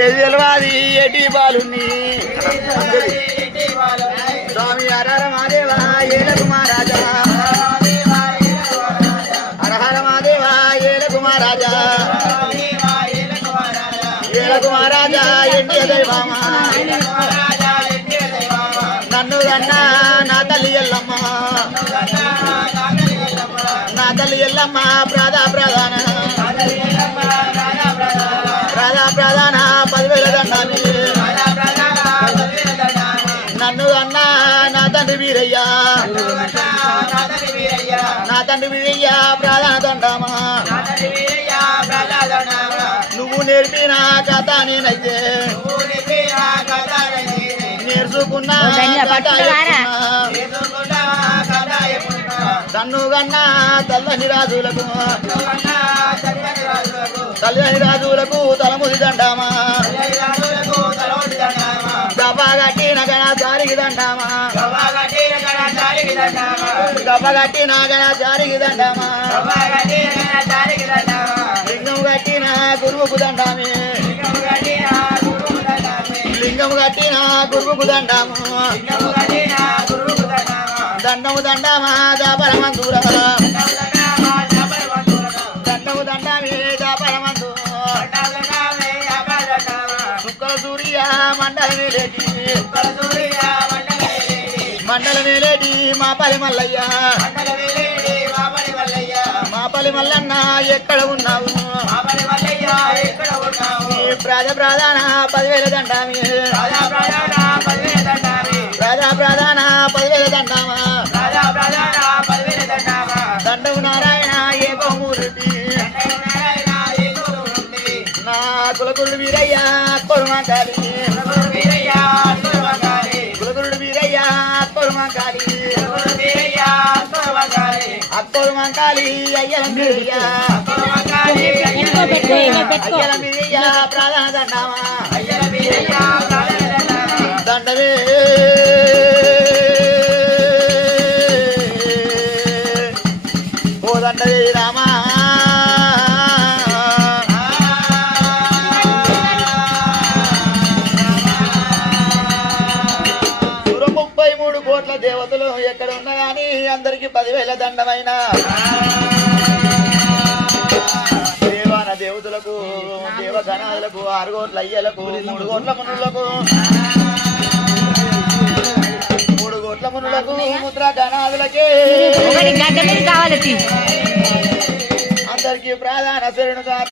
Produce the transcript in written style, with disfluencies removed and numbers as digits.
ఏది తెలవాది ఎటి బాలుని స్వామి హరహర మహాదేవ ఏల కుమారాజా హరహర మహాదేవ ఏల కుమారాజా ఏల కుమారాజా ఎండియ దైవమా నన్ను కన్నా నా తల్లి ఎల్లమ్మ నా తల్లి ఎల్లమ్మ ప్రధాన ప్రధాన 10,000 దండాలి నన్ను అన్నా నా తండ్రి వీరయ్యా నా తండ్రి వీరయ్యా ప్రధాన దండమా నువ్వు నేర్పిన కథ నేనైతే నేర్చుకున్నా తన్ను కన్నా తల్లని రాజులకు తలముది దండామా గబ్బా కట్టిన గణ జారికి దండామా గబ్బా కట్టిన గణ జారికి దండామా లింగం కట్టిన గురువుకు దండామే లింగం కట్టిన గురువుకు దండాము దండము దండమా దాపరమందుర దండము దండమే దాపరమందు శుక్ర సూర్య మండల మేలేటి మాపల్లి మల్లయ్య మాపల్లి మల్లన్న ఎక్కడ ఉన్నావు ప్రధాన 10,000 దండామి ప్రధాన 10,000 దండామా దండము నారాయణ ఏకోమూర్తి నా కులకురుడు వీరయ్య కొరుమాకాలి కులకురుడు వీరయ్య కొరుమాకాలి అక్కోరు మంకాలి అయ్యల మీరయ్య అయ్యల మీరయ్య ప్రధాన దండామా దండవే ఓ దండవే రామా 33 కోట్ల దేవతలు ఎక్కడ ఉన్నా గానీ అందరికి 10,000 దండమైన దేవాన దేవతలకు దేవగణాలకు 6 కోట్ల అయ్యలకు 3 కోట్ల మునులకు 3 కోట్ల మునులకు ముద్రా గణాదులకే అందరికి ప్రధాన శరణుగా